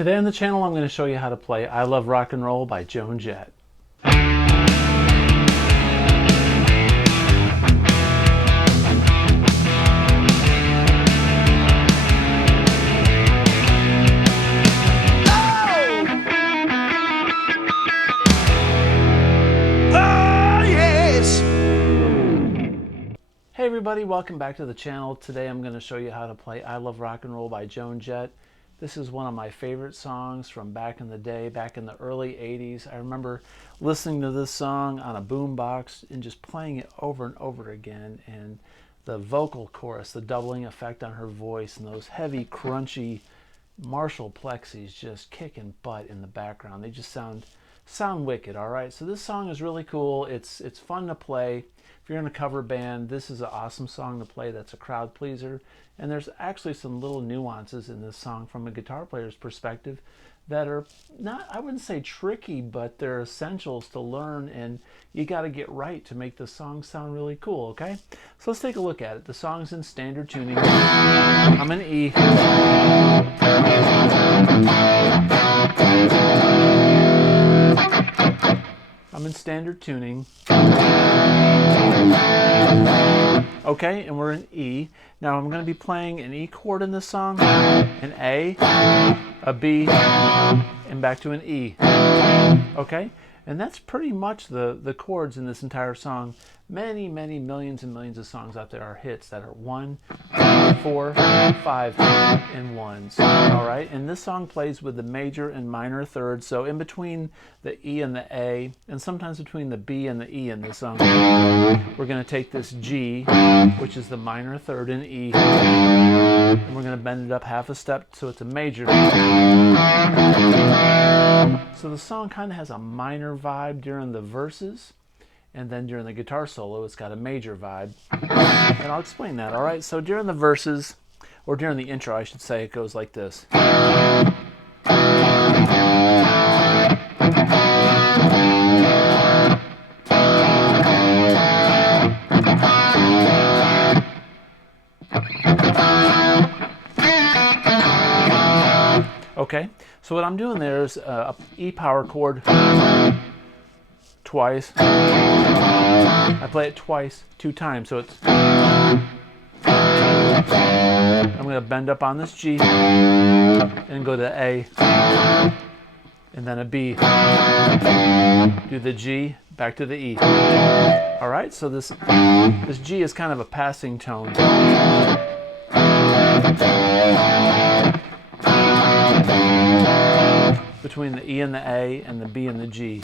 Today on the channel I'm going to show you how to play I Love Rock and Roll by Joan Jett. Hey everybody, welcome back to the channel. Today I'm going to show you how to play I Love Rock and Roll by Joan Jett. This is one of my favorite songs from back in the day, back in the early 80s. I remember listening to this song on a boombox and just playing it over and over again. And the vocal chorus, the doubling effect on her voice, and those heavy, crunchy Marshall plexis just kicking butt in the background. They just sound wicked, all right? So this song is really cool. It's fun to play. If you're in a cover band, this is an awesome song to play that's a crowd pleaser. And there's actually some little nuances in this song from a guitar player's perspective that are not, I wouldn't say tricky, but they're essentials to learn, and you got to get right to make the song sound really cool, okay? So let's take a look at it. The song's in standard tuning. I'm in E. I'm in standard tuning. Okay, and we're in E. Now I'm going to be playing an E chord in this song, an A, a B, and back to an E. Okay, and that's pretty much the chords in this entire song. Many millions and millions of songs out there are hits that are 1, 4, 5, and 1s. All right, and this song plays with the major and minor thirds. So in between the E and the A, and sometimes between the B and the E in this song, we're going to take this G, which is the minor third in E, and we're going to bend it up half a step so it's a major. So the song kind of has a minor vibe during the verses. And then during the guitar solo, it's got a major vibe. And I'll explain that, all right? So during the verses, or during the intro, I should say, it goes like this. Okay, so what I'm doing there is a E power chord twice. I play it twice, 2 times, so it's. I'm going to bend up on this G and go to A, and then a B. Do the G, back to the E. All right, so this G is kind of a passing tone. Between the E and the A and the B and the G.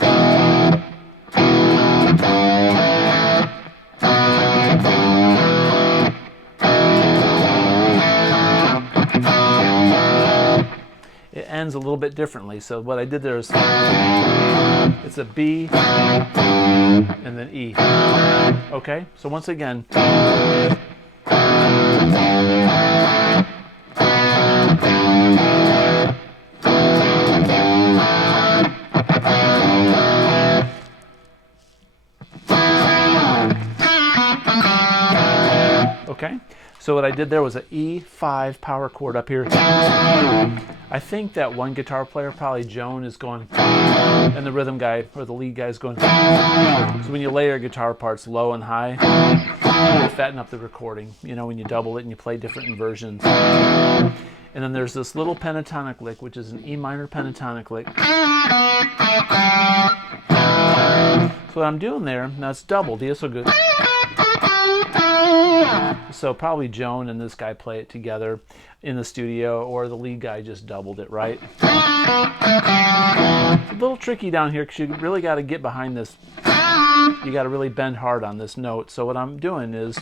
It ends a little bit differently. So what I did there is it's a B and then E. Okay, so once again. Okay, so what I did there was an E5 power chord up here. I think that one guitar player, probably Joan, is going, and the rhythm guy, or the lead guy, is going. So when you layer guitar parts low and high, you fatten up the recording, you know, when you double it and you play different inversions. And then there's this little pentatonic lick, which is an E minor pentatonic lick. So what I'm doing there, now it's doubled, it's so good. So probably Joan and this guy play it together in the studio, or the lead guy just doubled it, right? It's a little tricky down here because you really got to get behind this. You got to really bend hard on this note. So what I'm doing is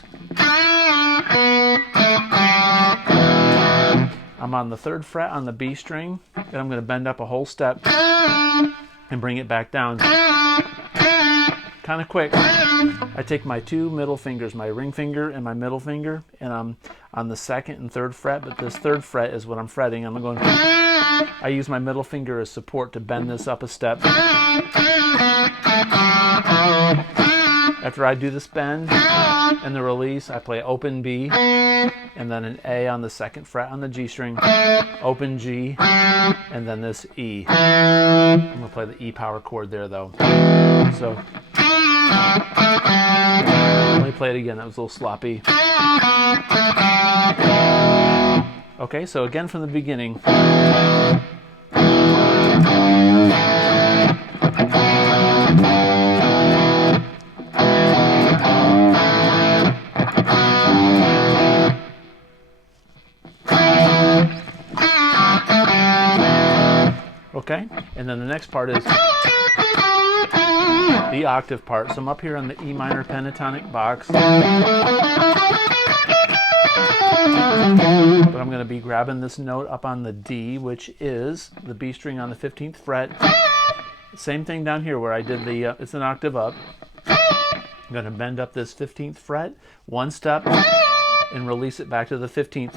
I'm on the 3rd fret on the B string, and I'm going to bend up a whole step and bring it back down. Kind of quick. I take my 2 middle fingers, my ring finger and my middle finger, and I'm on the 2nd and 3rd fret, but this 3rd fret is what I'm fretting. I'm going. I use my middle finger as support to bend this up a step. After I do this bend and the release, I play open B, and then an A on the 2nd fret on the G string, open G, and then this E. I'm going to play the E power chord there though. So let me play it again, that was a little sloppy. Okay, so again from the beginning. Okay, and then the next part is the octave part. So I'm up here on the E minor pentatonic box, but I'm going to be grabbing this note up on the D, which is the B string on the 15th fret. Same thing down here where I did the, it's an octave up. I'm going to bend up this 15th fret, one step, and release it back to the 15th,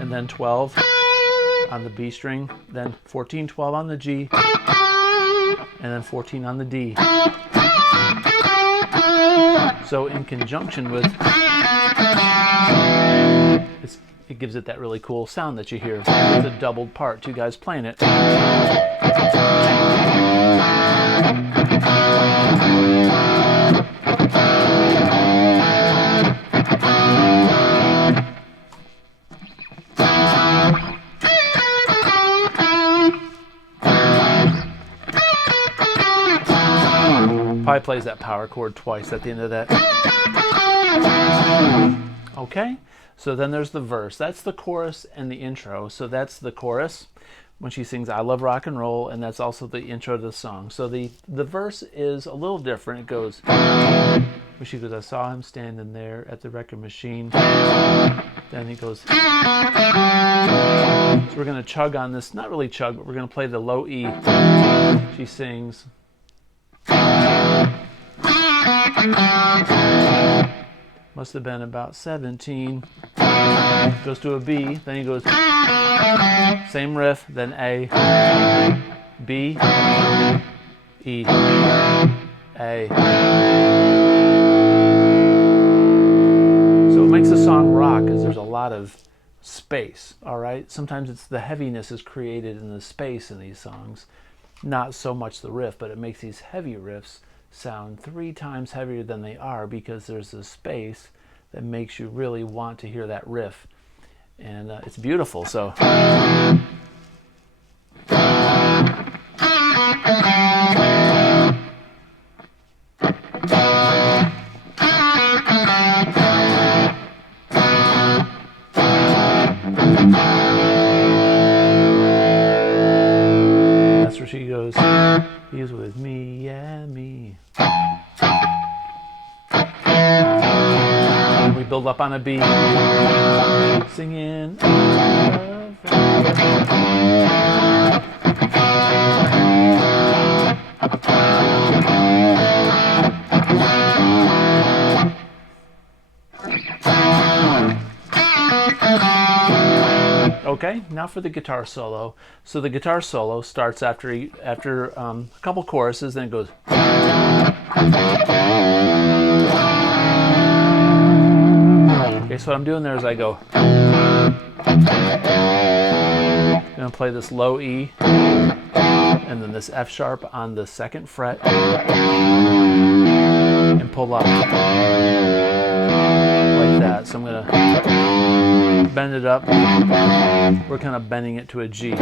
and then 12 on the B string, then 14, 12 on the G, and then 14 on the D. So in conjunction with, it gives it that really cool sound that you hear. It's a doubled part, two guys playing it. Probably plays that power chord twice at the end of that. Okay, so then there's the verse. That's the chorus and the intro. So that's the chorus when she sings I Love Rock and Roll, and that's also the intro to the song. So the verse is a little different. It goes, when she goes, I saw him standing there at the record machine. Then he goes, so we're going to chug on this, not really chug, but we're going to play the low E. She sings, must have been about 17. Goes to a B, then he goes, same riff, then A, B, E, A. So what makes the song rock is there's a lot of space, all right? Sometimes it's the heaviness is created in the space in these songs, not so much the riff, but it makes these heavy riffs sound 3 times heavier than they are because there's a space that makes you really want to hear that riff, and it's beautiful. So that's where she goes, he's with me, yeah, me. And we build up on a B, singing. Okay, now for the guitar solo. So the guitar solo starts after a couple choruses, then it goes. Okay, so what I'm doing there is I go. I'm gonna play this low E, and then this F sharp on the 2nd fret, and pull up like that. So I'm gonna bend it up. We're kind of bending it to a G.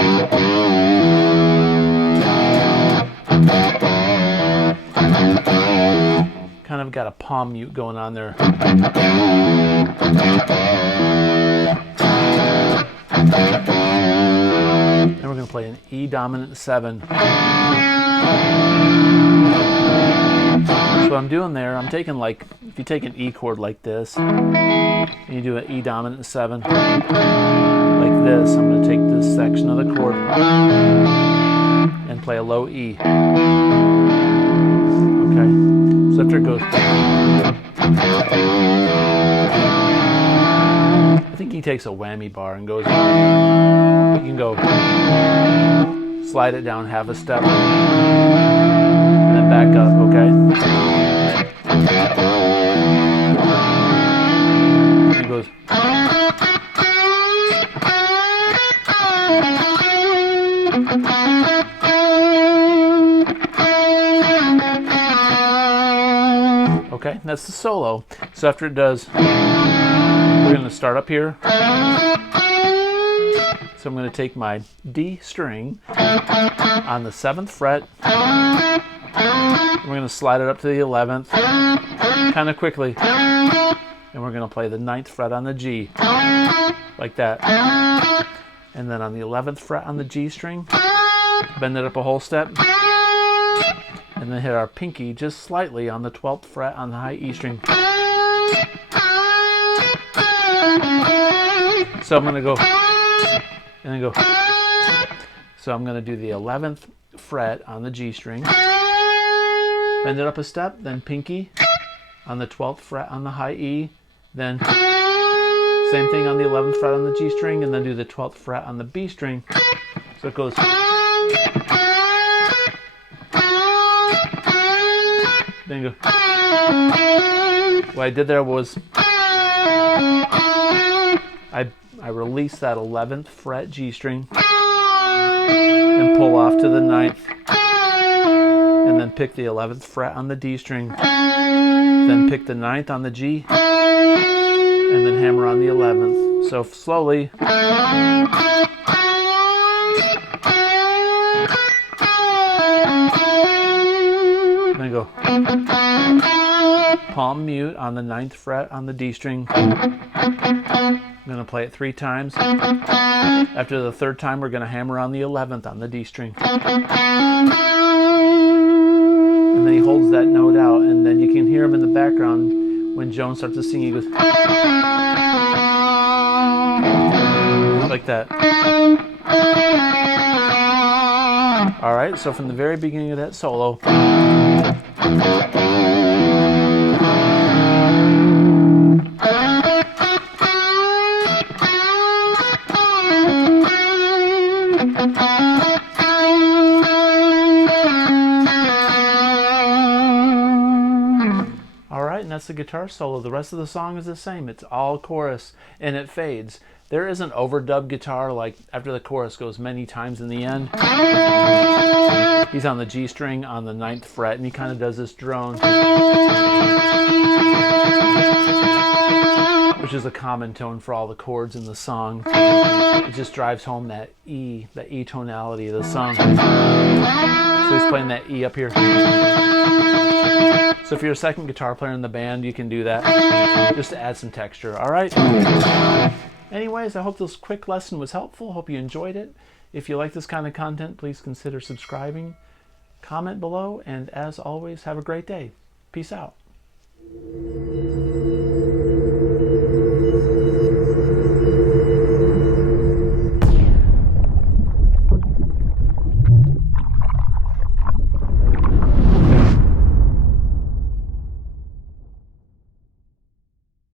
Kind of got a palm mute going on there. And we're going to play an E dominant 7. So what I'm doing there, I'm taking, like, if you take an E chord like this, and you do an E dominant 7, like this, I'm going to take this section of the chord and play a low E. Okay, so after it goes, I think he takes a whammy bar and goes, but you can go, slide it down half a step, and then back up, okay? And it goes, Okay, that's the solo. So after it does, we're going to start up here. So I'm going to take my D string on the 7th fret. We're going to slide it up to the 11th kind of quickly. And we're going to play the 9th fret on the G, like that. And then on the 11th fret on the G string, bend it up a whole step. And then hit our pinky just slightly on the 12th fret on the high E string. So I'm going to go, and then go. So I'm going to do the 11th fret on the G string, bend it up a step, then pinky on the 12th fret on the high E, then same thing on the 11th fret on the G string, and then do the 12th fret on the B string. So it goes. Then go. What I did there was I released that 11th fret G string and pull off to the 9th, and then pick the 11th fret on the D string, then pick the 9th on the G, and then hammer on the 11th. So slowly. Then go. Palm mute on the 9th fret on the D string. I'm going to play it 3 times. After the 3rd time, we're going to hammer on the 11th on the D string. And then he holds that note out, and then you can hear him in the background when Joan starts to sing. He goes like that. All right, so from the very beginning of that solo. And that's the guitar solo. The rest of the song is the same. It's all chorus and it fades. There is an overdub guitar, like after the chorus goes many times in the end. He's on the G string on the 9th fret and he kind of does this drone, which is a common tone for all the chords in the song. It just drives home that E tonality of the song. So he's playing that E up here. So if you're a second guitar player in the band, you can do that just to add some texture. All right. Anyways, I hope this quick lesson was helpful. Hope you enjoyed it. If you like this kind of content, please consider subscribing, comment below, and as always, have a great day. Peace out.